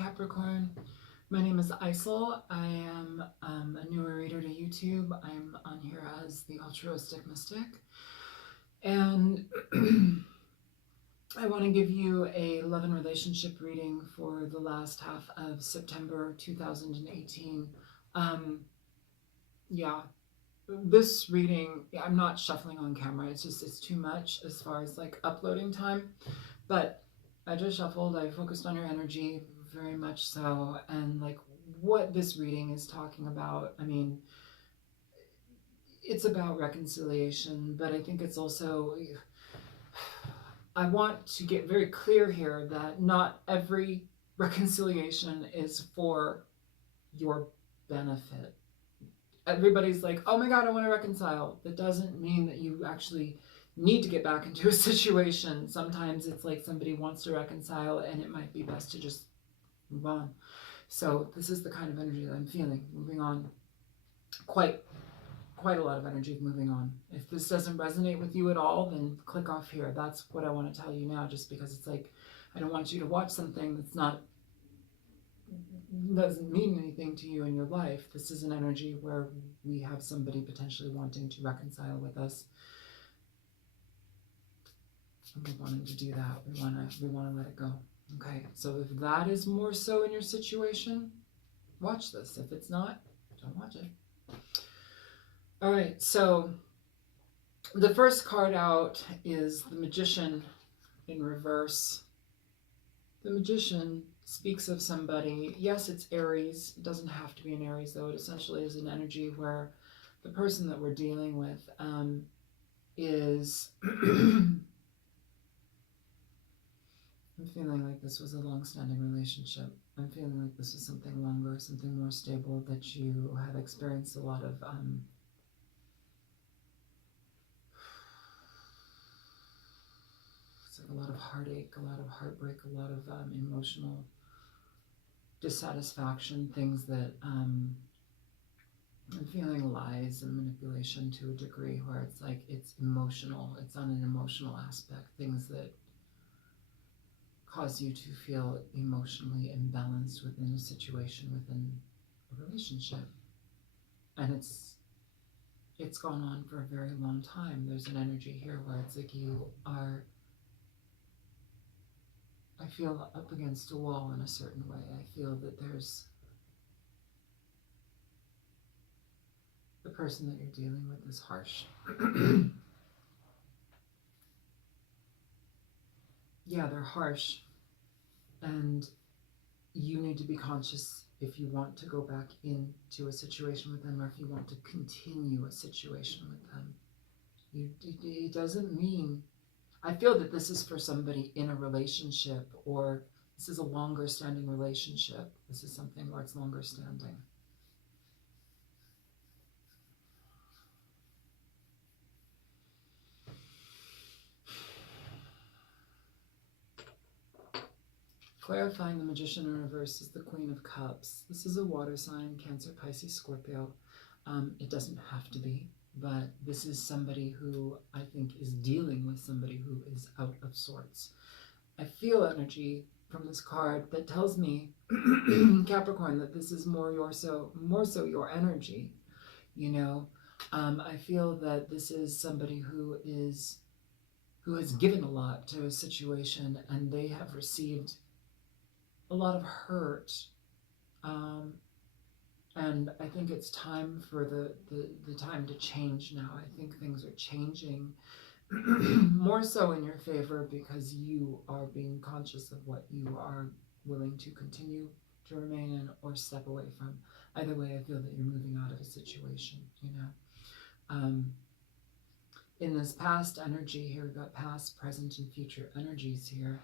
Capricorn. My name is Isel. I am a newer reader to YouTube. I'm on here as the Altruistic Mystic. And I want to give you a love and relationship reading for the last half of September 2018. Yeah, this reading, I'm not shuffling on camera. It's too much as far as like uploading time. But I just shuffled. I focused on your energy very much so. And like what this reading is talking about, I mean, it's about reconciliation, but I think it's also, I want to get very clear here that not every reconciliation is for your benefit. Everybody's like, oh my God, I want to reconcile. That doesn't mean that you actually need to get back into a situation. Sometimes it's like somebody wants to reconcile and it might be best to just move on. So this is the kind of energy that I'm feeling. Moving on. Quite a lot of energy moving on. If this doesn't resonate with you at all, then click off here. That's what I want to tell you now, just because it's like, I don't want you to watch something that's doesn't mean anything to you in your life. This is an energy where we have somebody potentially wanting to reconcile with us. And we're wanting to do that. We want to let it go. Okay, so if that is more so in your situation, watch this. If it's not, don't watch it. All right, so the first card out is the Magician in reverse. The Magician speaks of somebody. Yes, it's Aries. It doesn't have to be an Aries, though. It essentially is an energy where the person that we're dealing with is... I'm feeling like this was a long-standing relationship. I'm feeling like this was something longer, something more stable, that you have experienced a lot of... a lot of heartache, a lot of heartbreak, a lot of emotional dissatisfaction, things that I'm feeling lies and manipulation to a degree where it's like it's emotional, it's on an emotional aspect, things that cause you to feel emotionally imbalanced within a situation, within a relationship. And it's gone on for a very long time. There's an energy here where it's like you are... I feel up against a wall in a certain way. I feel that there's the person that you're dealing with is harsh. Yeah, they're harsh. And you need to be conscious if you want to go back into a situation with them, or if you want to continue a situation with them. It doesn't mean... I feel that this is for somebody in a relationship, or this is a longer standing relationship. This is something where it's longer standing. Clarifying the Magician in reverse is the Queen of Cups. This is a water sign, Cancer, Pisces, Scorpio. It doesn't have to be. But this is somebody who I think is dealing with somebody who is out of sorts. I feel energy from this card that tells me, Capricorn, that this is more so your energy. You know, I feel that this is somebody who has given a lot to a situation, and they have received a lot of hurt. And I think it's time for the time to change now. I think things are changing more so in your favor, because you are being conscious of what you are willing to continue to remain in or step away from. Either way, I feel that you're moving out of a situation, you know. In this past energy here, we've got past, present, and future energies here.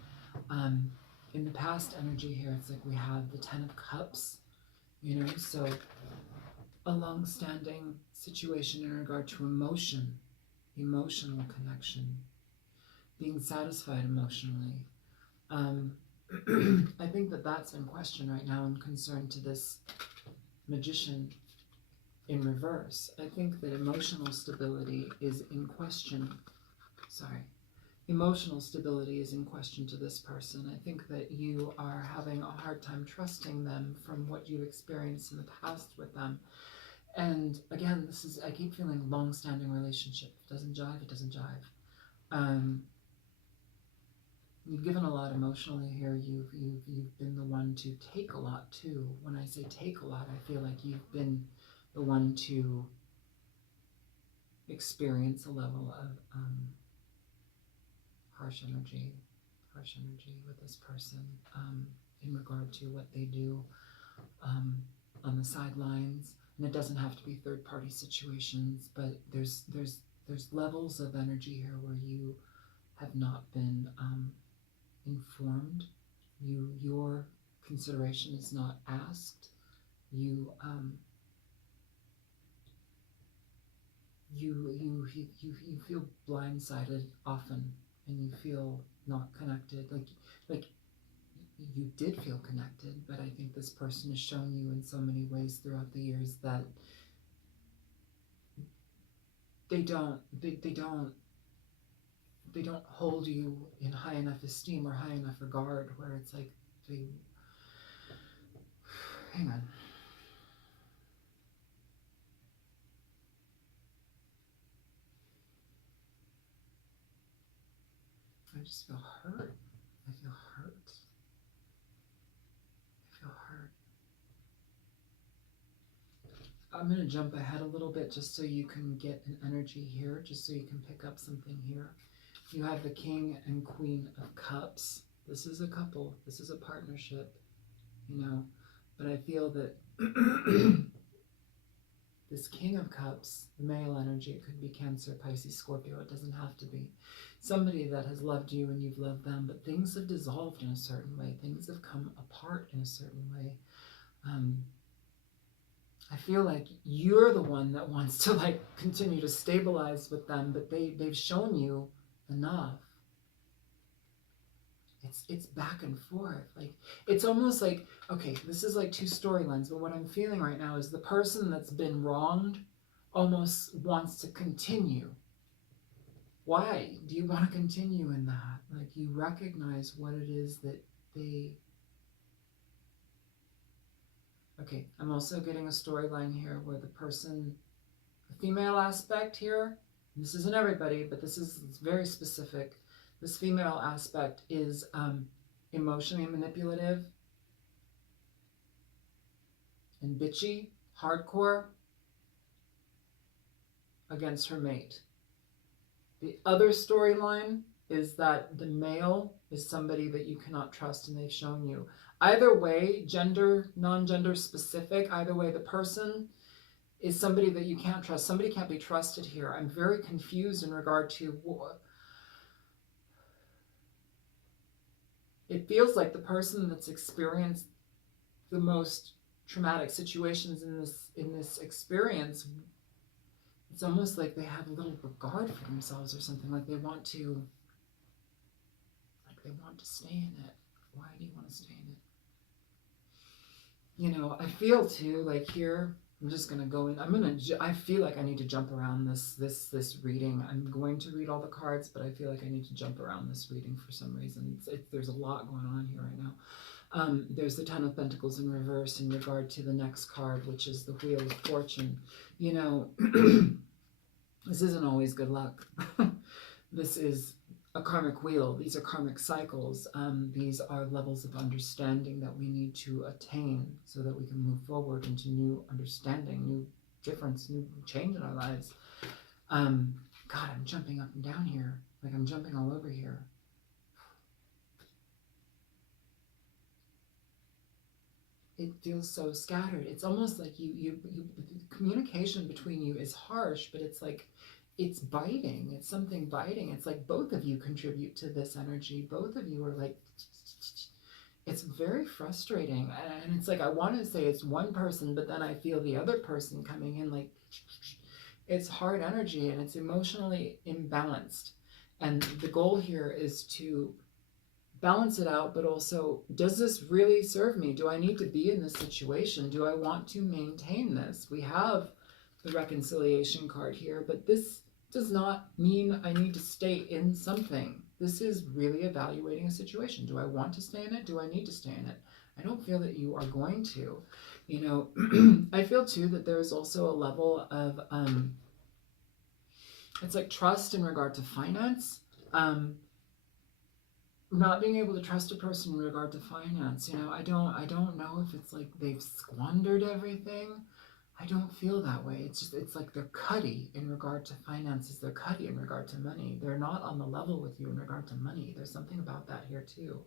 In the past energy here, it's like we have the Ten of Cups. You know, so a long-standing situation in regard to emotion, emotional connection, being satisfied emotionally. I think that that's in question right now in concern to this Magician in reverse. I think that emotional stability is in question. Sorry. emotional stability is in question to this person. I think that you are having a hard time trusting them from what you've experienced in the past with them. And again, this is, I keep feeling long-standing relationship. If it doesn't jive, it doesn't jive. You've given a lot emotionally here. You've been the one to take a lot too. When I say take a lot, I feel like you've been the one to experience a level of harsh energy with this person in regard to what they do on the sidelines. And it doesn't have to be third-party situations, but there's levels of energy here where you have not been informed. Your consideration is not asked. You feel blindsided often, and you feel not connected. Like you did feel connected, but I think this person has shown you in so many ways throughout the years that they don't hold you in high enough esteem or high enough regard, where it's like they, hang on. I just feel hurt. I feel hurt. I feel hurt. I'm going to jump ahead a little bit just so you can get an energy here, just so you can pick up something here. You have the King and Queen of Cups. This is a couple. This is a partnership, you know. But I feel that this King of Cups, the male energy, it could be Cancer, Pisces, Scorpio. It doesn't have to be. Somebody that has loved you and you've loved them, but things have dissolved in a certain way. Things have come apart in a certain way. I feel like you're the one that wants to like continue to stabilize with them, but they've shown you enough. It's back and forth. Like it's almost like, okay, this is like two storylines, but what I'm feeling right now is the person that's been wronged almost wants to continue. Why do you want to continue in that? Like you recognize what it is that they... Okay, I'm also getting a storyline here where the person, the female aspect here, this isn't everybody, but this is very specific. This female aspect is emotionally manipulative and bitchy, hardcore against her mate. The other storyline is that the male is somebody that you cannot trust, and they've shown you. Either way, gender, non-gender specific, either way, the person is somebody that you can't trust. Somebody can't be trusted here. I'm very confused in regard to what... It feels like the person that's experienced the most traumatic situations in this experience, it's almost like they have a little regard for themselves or something. Like they want to stay in it. Why do you want to stay in it? You know, I feel too, like here, I'm just going to go in. I feel like I need to jump around this reading. I'm going to read all the cards, but I feel like I need to jump around this reading for some reason. There's a lot going on here right now. There's the Ten of Pentacles in reverse in regard to the next card, which is the Wheel of Fortune. You know, this isn't always good luck. This is a karmic wheel. These are karmic cycles. These are levels of understanding that we need to attain so that we can move forward into new understanding, new difference, new change in our lives. God, I'm jumping up and down here. Like I'm jumping all over here. It feels so scattered. It's almost like you communication between you is harsh, but it's like, it's biting. It's something biting. It's like both of you contribute to this energy. Both of you are like, it's very frustrating. And it's like, I want to say it's one person, but then I feel the other person coming in like, it's hard energy and it's emotionally imbalanced. And the goal here is to balance it out, but also, does this really serve me? Do I need to be in this situation? Do I want to maintain this? We have the reconciliation card here, but this does not mean I need to stay in something. This is really evaluating a situation. Do I want to stay in it? Do I need to stay in it? I don't feel that you are going to. You know, I feel too that there is also a level of, it's like trust in regard to finance. Not being able to trust a person in regard to finance. You know, I don't know if it's like they've squandered everything. I don't feel that way. It's just, it's like they're cutty in regard to finances. They're cutty in regard to money. They're not on the level with you in regard to money. There's something about that here too.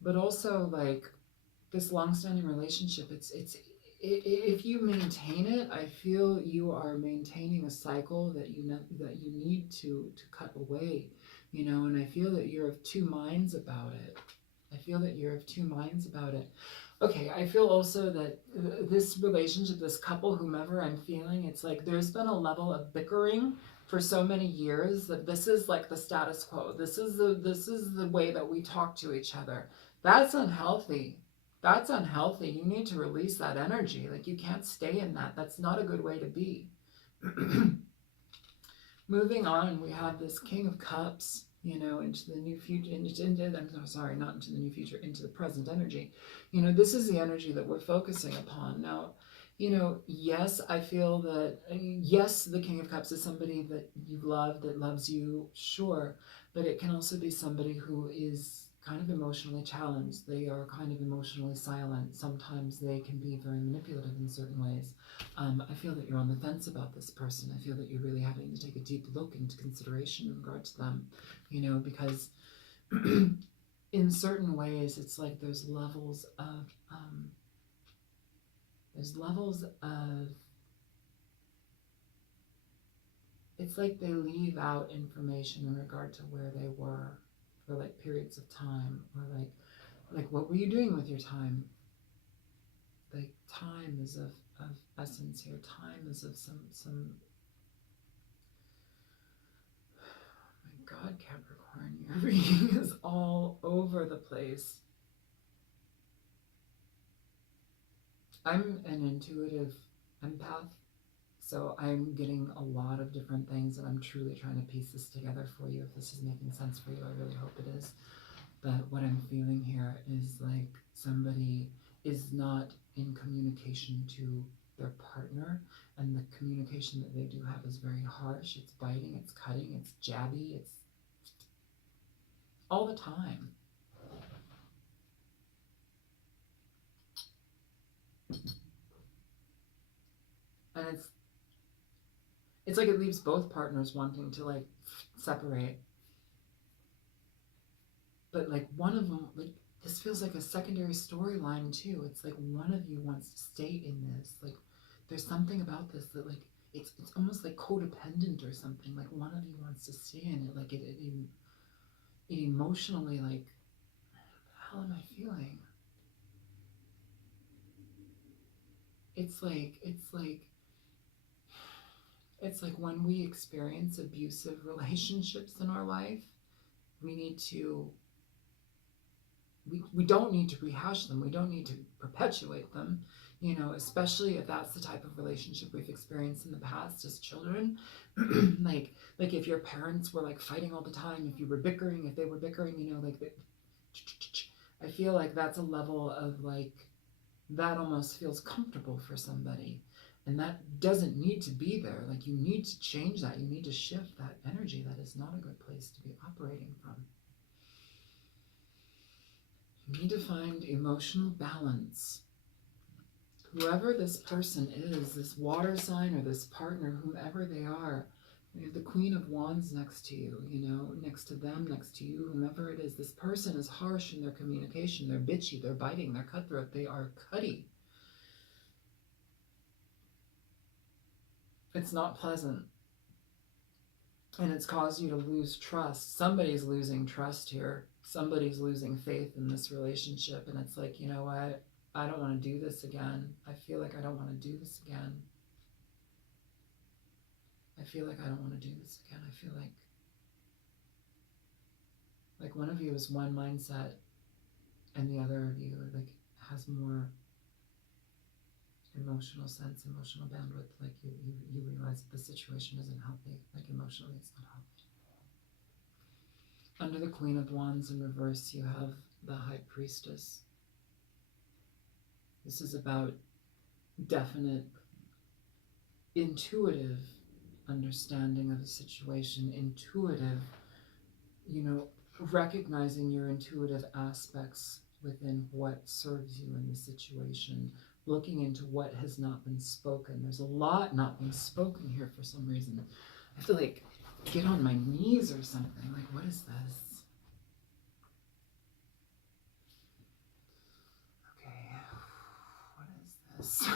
But also, like, this long-standing relationship, if you maintain it, I feel you are maintaining a cycle that you need to cut away, you know. And I feel that you're of two minds about it. I feel that you're of two minds about it. Okay, I feel also that this relationship, this couple, whomever I'm feeling, it's like there's been a level of bickering for so many years that this is like the status quo. This is the way that we talk to each other. That's unhealthy. That's unhealthy. You need to release that energy. Like, you can't stay in that. That's not a good way to be. Moving on, we have this King of Cups, you know, into the new future, I'm sorry, not into the new future, into the present energy. You know, this is the energy that we're focusing upon. Now, you know, yes, I feel that, yes, the King of Cups is somebody that you love, that loves you, sure, but it can also be somebody who is kind of emotionally challenged. They are kind of emotionally silent. Sometimes they can be very manipulative in certain ways. I feel that you're on the fence about this person. I feel that you're really having to take a deep look into consideration in regard to them, you know, because in certain ways it's like there's levels of it's like they leave out information in regard to where they were for like periods of time, or like what were you doing with your time? Like, time is of essence here. Time is of some oh my God, Capricorn, your reading is all over the place. I'm an intuitive empath, so I'm getting a lot of different things, and I'm truly trying to piece this together for you. If this is making sense for you, I really hope it is. But what I'm feeling here is like somebody is not in communication to their partner, and the communication that they do have is very harsh. It's biting, it's cutting, it's jabby, it's all the time. And it's like it leaves both partners wanting to like separate. But like one of them, like, this feels like a secondary storyline too. It's like one of you wants to stay in this. Like, there's something about this that like it's almost like codependent or something. Like, one of you wants to stay in it. Like it emotionally, like, how am I feeling? It's like when we experience abusive relationships in our life, we need to we don't need to rehash them. We don't need to perpetuate them, you know, especially if that's the type of relationship we've experienced in the past as children. like if your parents were like fighting all the time, if you were bickering, if they were bickering, you know, like I feel like that's a level of like that almost feels comfortable for somebody. And that doesn't need to be there. Like, you need to change that. You need to shift that energy. That is not a good place to be operating from. You need to find emotional balance. Whoever this person is, this water sign or this partner, whomever they are, you have the Queen of Wands next to you, you know, next to them, next to you, whomever it is. This person is harsh in their communication. They're bitchy, they're biting, they're cutthroat, they are cutty. It's not pleasant. And it's caused you to lose trust. Somebody's losing trust here. Somebody's losing faith in this relationship. And it's like, you know what? I don't want to do this again. I feel like I don't want to do this again. I feel like I don't want to do this again. I feel like one of you is one mindset and the other of you like has more emotional sense, emotional bandwidth, like you realize that the situation isn't healthy, like emotionally it's not healthy. Under the Queen of Wands in reverse, you have the High Priestess. This is about definite, intuitive understanding of the situation, intuitive, recognizing your intuitive aspects within what serves you in the situation, looking into what has not been spoken. There's a lot not being spoken here for some reason. I have to like get on my knees or something. Like, what is this? Okay, what is this?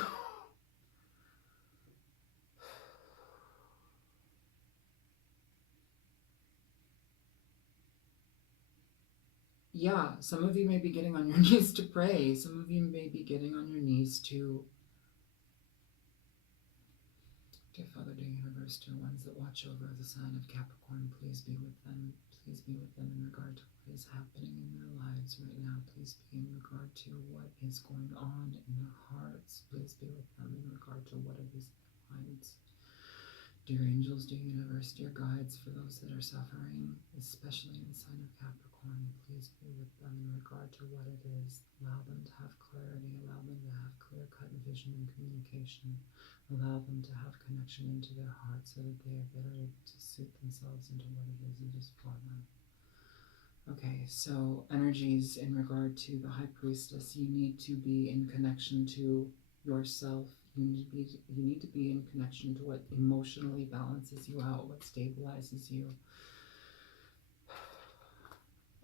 Yeah, some of you may be getting on your knees to pray. Some of you may be getting on your knees to, dear Father, dear Universe, dear ones that watch over the sign of Capricorn, please be with them. Please be with them in regard to what is happening in their lives right now. Please be in regard to what is going on in their hearts. Please be with them in regard to what it is in their minds. Dear angels, dear universe, dear guides, for those that are suffering, especially in the sign of Capricorn, please be with them in regard to what it is. Allow them to have clarity, allow them to have clear-cut vision and communication. Allow them to have connection into their hearts so that they are better able to suit themselves into what it is that is for them. Okay, so energies in regard to the High Priestess, you need to be in connection to yourself. You need to be in connection to what emotionally balances you out, what stabilizes you.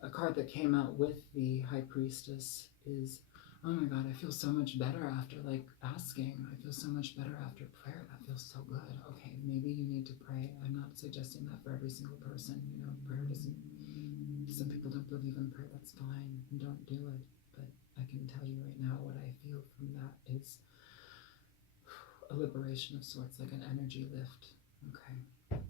A card that came out with the High Priestess is, oh my God, I feel so much better after like asking. I feel so much better after prayer. That feels so good. Okay, maybe you need to pray. I'm not suggesting that for every single person. Prayer doesn't, some people don't believe in prayer. That's fine. Don't do it. But I can tell you right now what I feel from that is a liberation of sorts, like an energy lift. Okay.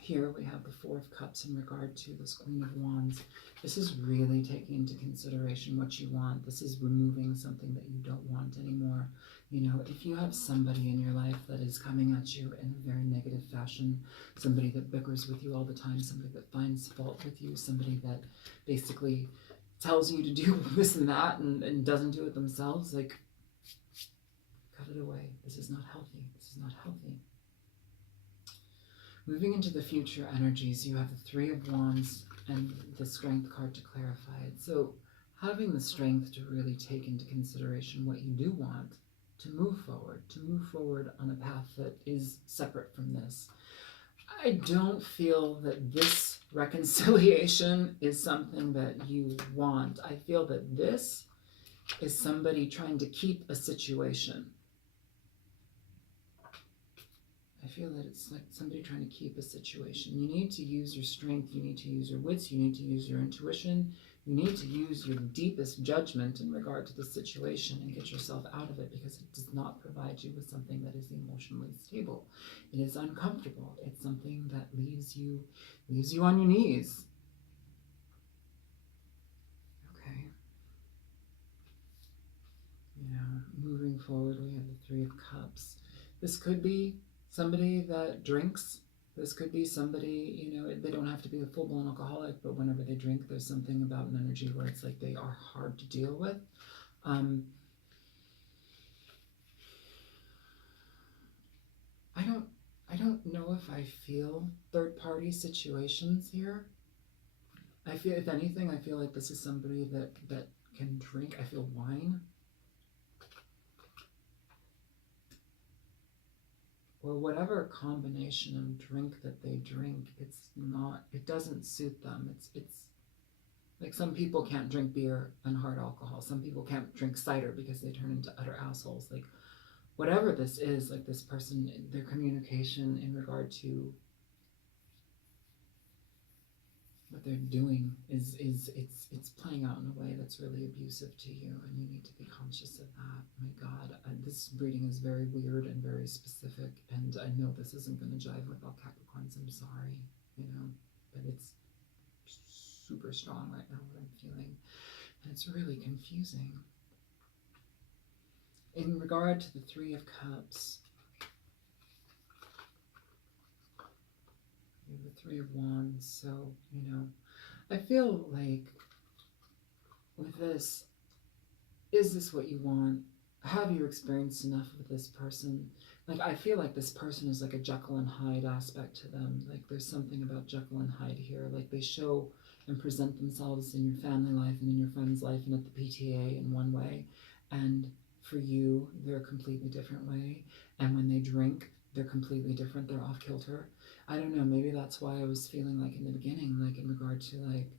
Here we have the Four of Cups in regard to this Queen of Wands. This is really taking into consideration what you want. This is removing something that you don't want anymore. If you have somebody in your life that is coming at you in a very negative fashion, somebody that bickers with you all the time, somebody that finds fault with you, somebody that basically tells you to do this and that and doesn't do it themselves, like, cut it away. This is not healthy. This is not healthy. Moving into the future energies, you have the Three of Wands and the Strength card to clarify it. So having the strength to really take into consideration what you do want, to move forward on a path that is separate from this. I don't feel that this reconciliation is something that you want. I feel that this is somebody trying to keep a situation. I feel that it's like somebody trying to keep a situation. You need to use your strength, you need to use your wits, you need to use your intuition, you need to use your deepest judgment in regard to the situation and get yourself out of it, because it does not provide you with something that is emotionally stable. It is uncomfortable. It's something that leaves you on your knees. Okay. Moving forward, we have the Three of Cups. This could be somebody that drinks. This could be somebody, they don't have to be a full-blown alcoholic, but whenever they drink, there's something about an energy where it's like they are hard to deal with. I don't know if I feel third-party situations here. I feel, if anything, I feel like this is somebody that can drink. I feel wine. Or whatever combination of drink that they drink, it doesn't suit them. It's like some people can't drink beer and hard alcohol. Some people can't drink cider because they turn into utter assholes. Like, whatever this is, like this person, their communication in regard to what they're doing is it's playing out in a way that's really abusive to you, and you need to be conscious of that. My God, this reading is very weird and very specific, and I know this isn't going to jive with all Capricorns. I'm sorry, but it's super strong right now, what I'm feeling, and it's really confusing. In regard to the Three of Cups, you have the Three of Wands. So, you know, I feel like with this, is this what you want? Have you experienced enough with this person? Like, I feel like this person is like a Jekyll and Hyde aspect to them. Like, there's something about Jekyll and Hyde here. Like, they show and present themselves in your family life and in your friend's life and at the PTA in one way. And for you, they're a completely different way. And when they drink, they're completely different. They're off kilter. I don't know. Maybe that's why I was feeling like in the beginning, like in regard to like,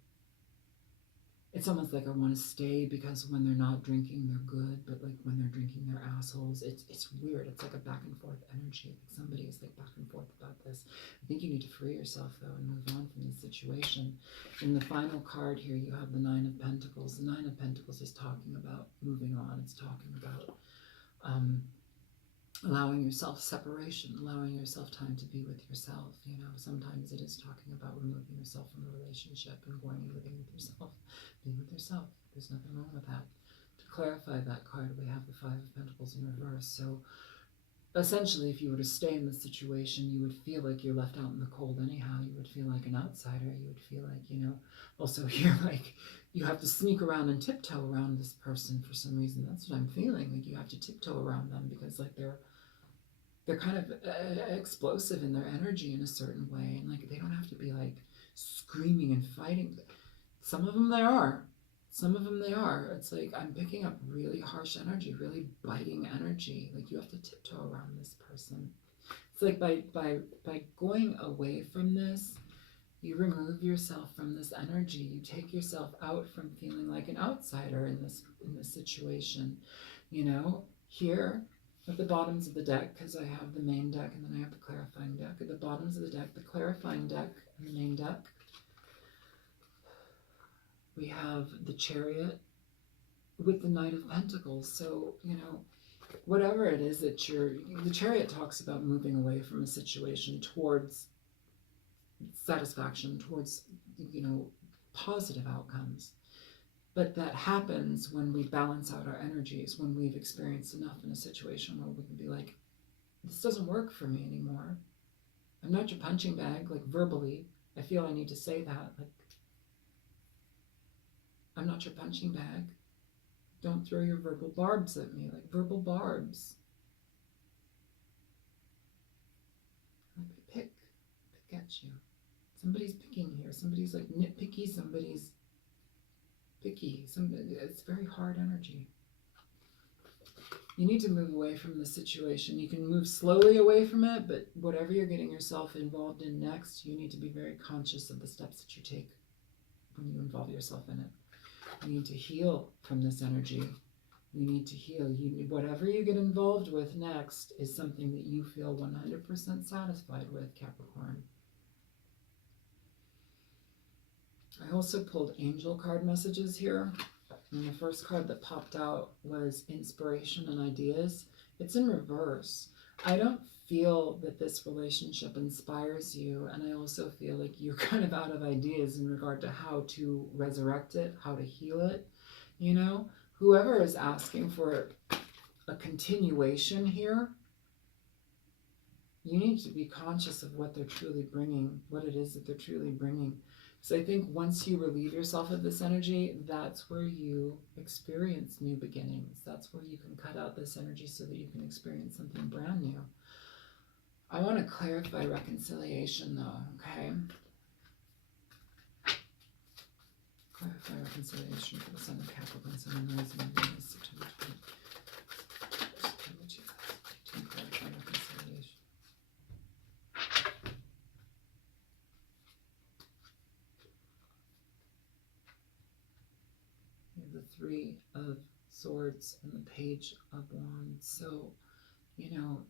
it's almost like I want to stay because when they're not drinking, they're good, but like when they're drinking, they're assholes. It's weird. It's like a back and forth energy. Like somebody is like back and forth about this. I think you need to free yourself though and move on from this situation. In the final card here, you have the Nine of Pentacles. The Nine of Pentacles is talking about moving on. It's talking about allowing yourself separation, allowing yourself time to be with yourself. You know, sometimes it is talking about removing yourself from a relationship and going and living with yourself, being with yourself. There's nothing wrong with that. To clarify that card, we have the Five of Pentacles in reverse. So essentially, if you were to stay in this situation, you would feel like you're left out in the cold anyhow. You would feel like an outsider. You would feel like, you know, also here, like you have to sneak around and tiptoe around this person for some reason. That's what I'm feeling. Like you have to tiptoe around them because like they're kind of explosive in their energy in a certain way. And like, they don't have to be like screaming and fighting. Some of them they are. Some of them they are. It's like, I'm picking up really harsh energy, really biting energy. Like you have to tiptoe around this person. It's like by going away from this, you remove yourself from this energy. You take yourself out from feeling like an outsider in this situation. You know, here at the bottoms of the deck, because I have the main deck and then I have the clarifying deck. At the bottoms of the deck, the clarifying deck and the main deck, we have the Chariot with the Knight of Pentacles. So, you know, whatever it is that the Chariot talks about moving away from a situation towards satisfaction, towards, you know, positive outcomes. But that happens when we balance out our energies, when we've experienced enough in a situation where we can be like, this doesn't work for me anymore. I'm not your punching bag, like verbally. I feel I need to say that. Like, I'm not your punching bag. Don't throw your verbal barbs at me, like verbal barbs. Like pick at you. Somebody's picking here. Somebody's like nitpicky. Somebody's picky. It's very hard energy. You need to move away from the situation. You can move slowly away from it, but whatever you're getting yourself involved in next, you need to be very conscious of the steps that you take when you involve yourself in it. You need to heal from this energy. You need to heal. Whatever you get involved with next is something that you feel 100% satisfied with, Capricorn. I also pulled angel card messages here. And the first card that popped out was inspiration and ideas. It's in reverse. I don't feel that this relationship inspires you, and I also feel like you're kind of out of ideas in regard to how to resurrect it, how to heal it. You know, whoever is asking for a continuation here, you need to be conscious of what they're truly bringing, what it is that they're truly bringing. So I think once you relieve yourself of this energy, that's where you experience new beginnings. That's where you can cut out this energy so that you can experience something brand new. I want to clarify reconciliation though, okay? Clarify reconciliation for the Sun of Capricorn, Sun and Rising in Venus, September 2018. Clarify reconciliation. The Three of Swords and the Page of Wands. So, you know,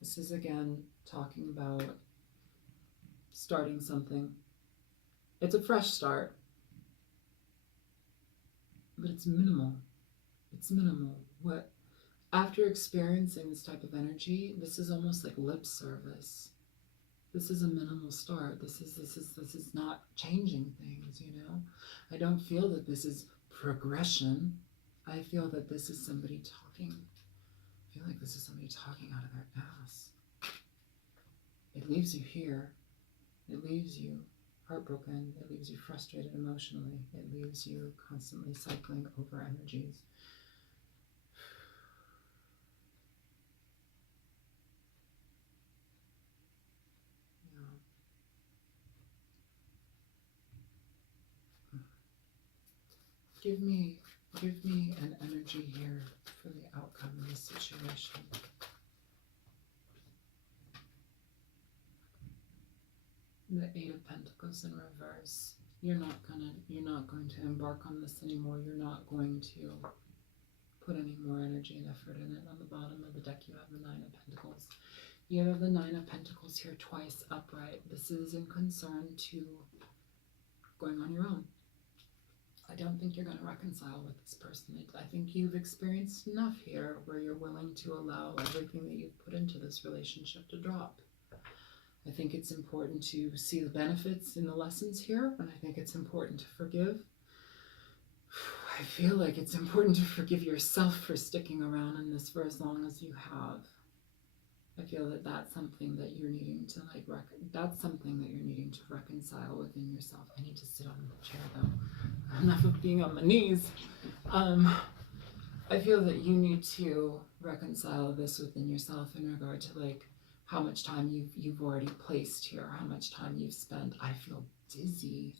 this is again talking about starting something. It's a fresh start, but it's minimal. It's minimal. What, after experiencing this type of energy, this is almost like lip service. This is a minimal start. This is not changing things, you know. I don't feel that this is progression. I feel that this is somebody talking. I feel like this is somebody talking out of their ass. It leaves you here. It leaves you heartbroken. It leaves you frustrated emotionally. It leaves you constantly cycling over energies. Yeah. Give me an energy here for the outcome of this situation. The Eight of Pentacles in reverse. You're not going to embark on this anymore. You're not going to put any more energy and effort in it. On the bottom of the deck, you have the Nine of Pentacles. You have the Nine of Pentacles here twice upright. This is in concern to going on your own. I don't think you're going to reconcile with this person. I think you've experienced enough here where you're willing to allow everything that you've put into this relationship to drop. I think it's important to see the benefits in the lessons here, and I think it's important to forgive. I feel like it's important to forgive yourself for sticking around in this for as long as you have. I feel that that's something that you're needing to reconcile within yourself. I need to sit on the chair though. Enough of being on my knees. I feel that you need to reconcile this within yourself in regard to like how much time you've already placed here, how much time you've spent. I feel dizzy.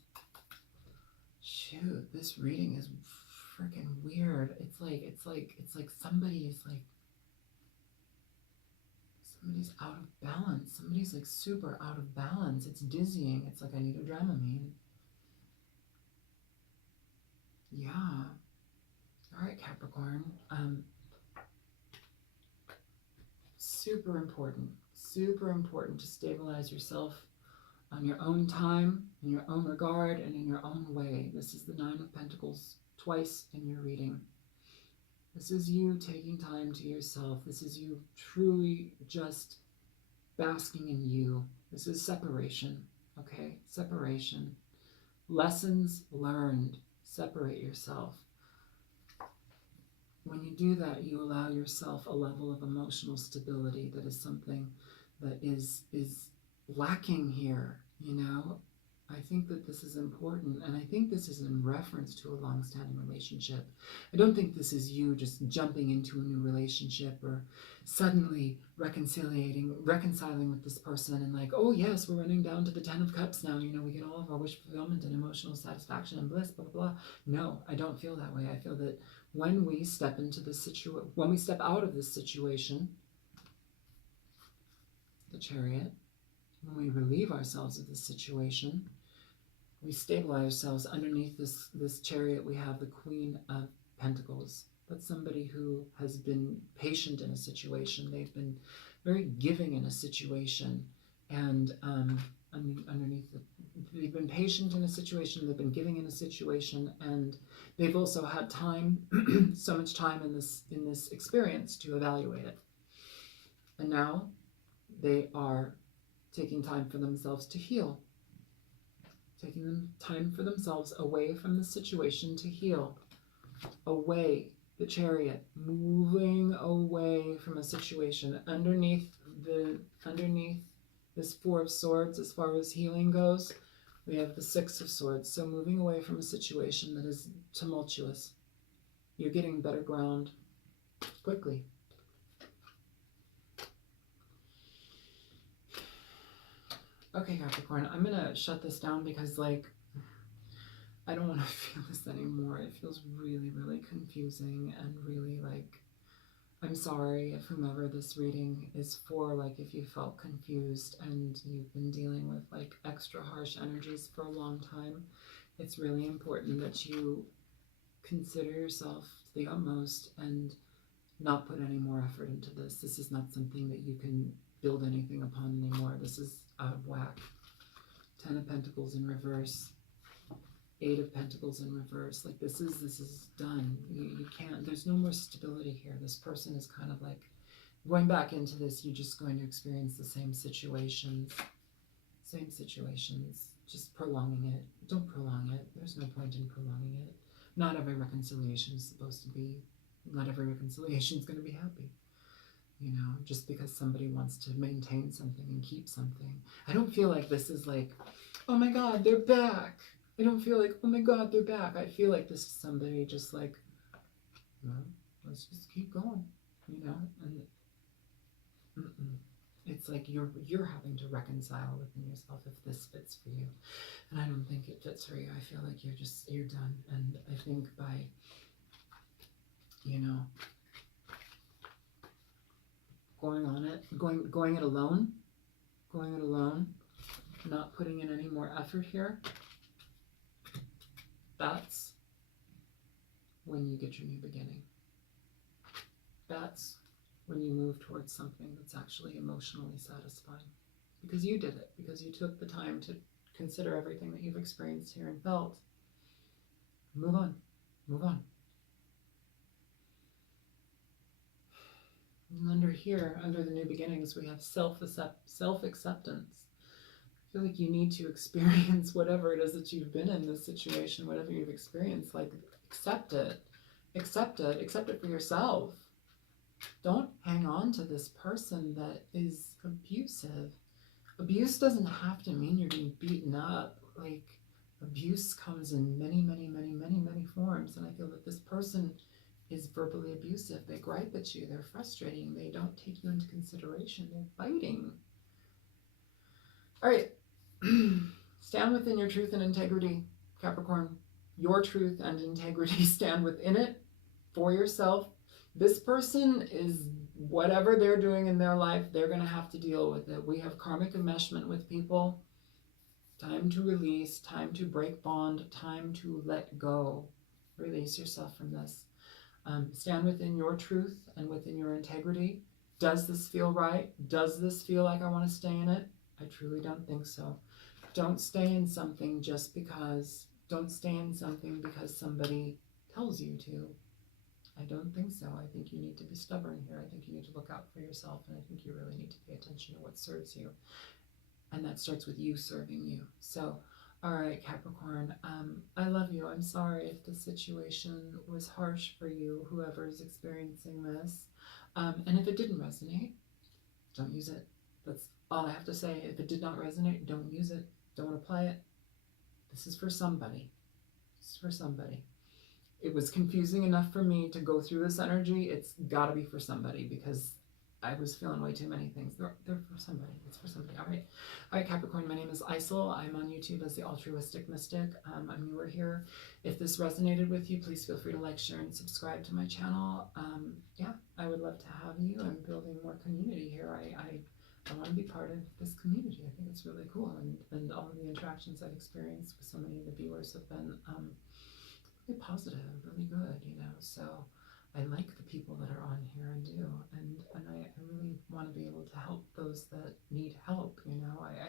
Shoot, this reading is freaking weird. It's like somebody's out of balance. Somebody's like super out of balance. It's dizzying. It's like I need a Dramamine. Yeah. All right, Capricorn. Super important to stabilize yourself on your own time, in your own regard, and in your own way. This is the Nine of Pentacles twice in your reading. This is you taking time to yourself. This is you truly just basking in you. This is separation, okay? Separation. Lessons learned. Separate yourself. When you do that, you allow yourself a level of emotional stability that is something that is lacking here, you know? I think that this is important, and I think this is in reference to a long-standing relationship. I don't think this is you just jumping into a new relationship or suddenly reconciling with this person and like, oh yes, we're running down to the Ten of Cups now, you know, we get all of our wish fulfillment and emotional satisfaction and bliss, blah, blah, blah. No, I don't feel that way. I feel that when we step into this when we step out of this situation, the Chariot, when we relieve ourselves of this situation, we stabilize ourselves. Underneath this Chariot, we have the Queen of Pentacles. That's somebody who has been patient in a situation. They've been very giving in a situation. And underneath they've been patient in a situation, they've been giving in a situation, and they've also had time, so much time in this experience to evaluate it. And now they are taking time for themselves to heal. Taking time for themselves away from the situation to heal. Away, the Chariot, moving away from a situation. Underneath this Four of Swords, as far as healing goes, we have the Six of Swords. So moving away from a situation that is tumultuous. You're getting better ground quickly. Okay, Capricorn, I'm going to shut this down because, like, I don't want to feel this anymore. It feels really, really confusing and really, like, I'm sorry if whomever this reading is for, like, if you felt confused and you've been dealing with, like, extra harsh energies for a long time. It's really important that you consider yourself to the utmost and not put any more effort into this. This is not something that you can build anything upon anymore. This is out of whack. Ten of Pentacles in reverse. Eight of Pentacles in reverse. Like this is done. You can't, there's no more stability here. This person is kind of like going back into this, you're just going to experience the same situations, just prolonging it. Don't prolong it. There's no point in prolonging it. Not every reconciliation is supposed to be, not every reconciliation is going to be happy. You know, just because somebody wants to maintain something and keep something. I don't feel like this is like, oh my God, they're back. I don't feel like, oh my God, they're back. I feel like this is somebody just like, well, let's just keep going, you know? And it's like you're having to reconcile within yourself if this fits for you. And I don't think it fits for you. I feel like you're done. And I think by, you know, going it alone, not putting in any more effort here, that's when you get your new beginning. That's when you move towards something that's actually emotionally satisfying. Because you did it, because you took the time to consider everything that you've experienced here and felt. Move on. Move on. And under here, under the new beginnings, we have self-acceptance. I feel like you need to experience whatever it is that you've been in this situation, whatever you've experienced, like accept it. Accept it for yourself. Don't hang on to this person that is abusive. Abuse doesn't have to mean you're being beaten up. Like, abuse comes in many, many, many, many, many forms. And I feel that this person is verbally abusive. They gripe at you. They're frustrating. They don't take you into consideration. They're fighting. All right. Stand within your truth and integrity, Capricorn. Your truth and integrity, stand within it for yourself. This person is, whatever they're doing in their life, they're going to have to deal with it. We have karmic enmeshment with people. Time to release, time to break bond, time to let go. Release yourself from this. Stand within your truth and within your integrity. Does this feel right? Does this feel like I want to stay in it? I truly don't think so. Don't stay in something just because. Don't stay in something because somebody tells you to. I don't think so. I think you need to be stubborn here. I think you need to look out for yourself, and I think you really need to pay attention to what serves you. And that starts with you serving you. So, all right, Capricorn, I love you. I'm sorry if the situation was harsh for you, whoever's experiencing this. And if it didn't resonate, don't use it. That's all I have to say. If it did not resonate, don't use it. Don't apply it. This is for somebody. This is for somebody. It was confusing enough for me to go through this energy. It's got to be for somebody because I was feeling way too many things. They're for somebody. It's for somebody. All right, Capricorn, my name is Isel. I'm on YouTube as the Altruistic Mystic. I'm newer here. If this resonated with you, please feel free to like, share, and subscribe to my channel. Yeah, I would love to have you. I'm building more community here. I want to be part of this community. I think it's really cool. And all of the interactions I've experienced with so many of the viewers have been really positive, really good, you know. So I like the people that are on here and do. And I really want to be able to help those that need help, you know.